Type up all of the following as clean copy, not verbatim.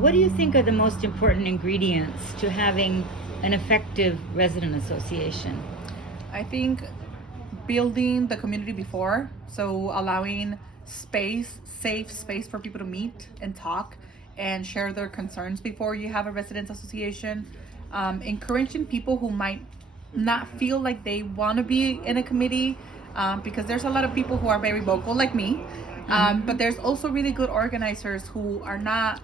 What do you think are the most important ingredients to having an effective resident association? I think building the community before, so allowing space, safe space for people to meet and talk and share their concerns before you have a residents association. Encouraging people who might not feel like they want to be in a committee, because there's a lot of people who are very vocal, like me. But there's also really good organizers who are not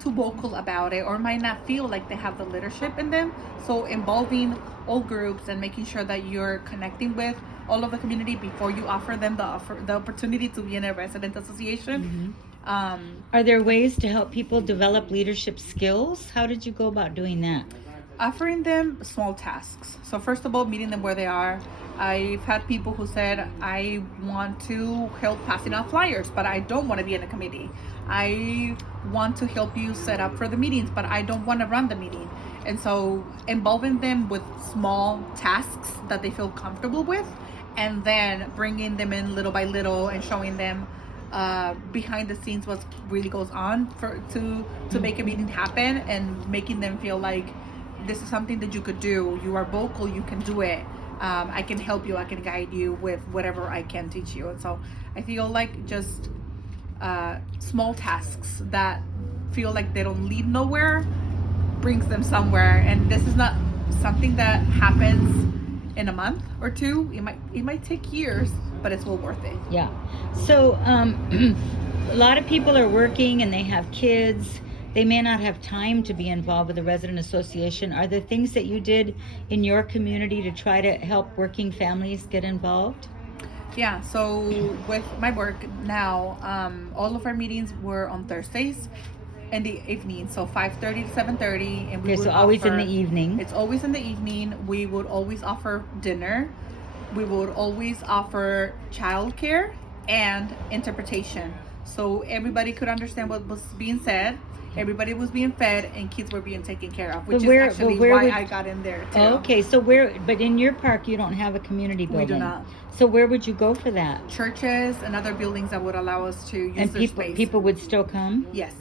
too vocal about it or might not feel like they have the leadership in them. So involving all groups and making sure that you're connecting with all of the community before you offer them the opportunity to be in a resident association. Are there ways to help people develop leadership skills? How did you go about doing that? Offering them small tasks. So first of all, meeting them where they are. I've had people who said, I want to help passing out flyers, but I don't want to be in a committee. I want to help you set up for the meetings, but I don't want to run the meeting. And so involving them with small tasks that they feel comfortable with, and then bringing them in little by little and showing them behind the scenes what really goes on to make a meeting happen, and making them feel like this is something that you could do. You are vocal, you can do it. I can help you, I can guide you with whatever I can teach you. And so I feel like just small tasks that feel like they don't lead nowhere brings them somewhere. And this is not something that happens in a month or two. It might take years, but it's well worth it. Yeah. So a lot of people are working and they have kids. They may not have time to be involved with the resident association. Are there things that you did in your community to try to help working families get involved? Yeah, so with my work now, all of our meetings were on Thursdays in the evening, so 5:30 to 7:30, and we Okay, would so always in the offer. evening. It's always in the evening. We would always offer dinner. We would always offer childcare and interpretation, so everybody could understand what was being said. Everybody was being fed, and kids were being taken care of, which But is where- actually but where why would- I got in there too. Oh, okay, so but in your park you don't have a community building. We do not. So where would you go for that? Churches and other buildings that would allow us to use And their people space. people would still come? Yes,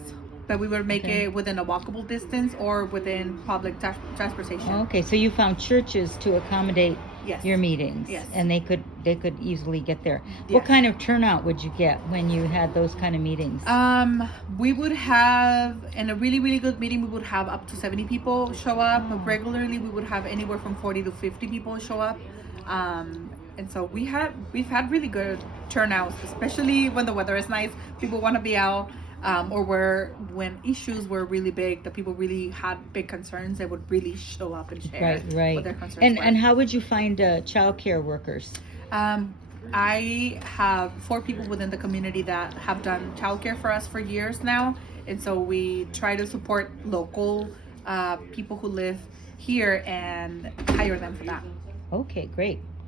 but we would make Okay. it within a walkable distance or within public transportation. Okay, so you found churches to accommodate Yes. your meetings. Yes. And they could easily get there. What Yes. kind of turnout would you get when you had those kind of meetings? We would have, in a really, really good meeting, we would have up to 70 people show up. Regularly, we would have anywhere from 40 to 50 people show up. And so we've had really good turnouts, especially when the weather is nice. People want to be out. Or when issues were really big, that people really had big concerns, they would really show up and share Right. what their concerns And were. and how would you find child care workers? I have 4 people within the community that have done childcare for us for years now, and so we try to support local people who live here and hire them for that. Okay, great.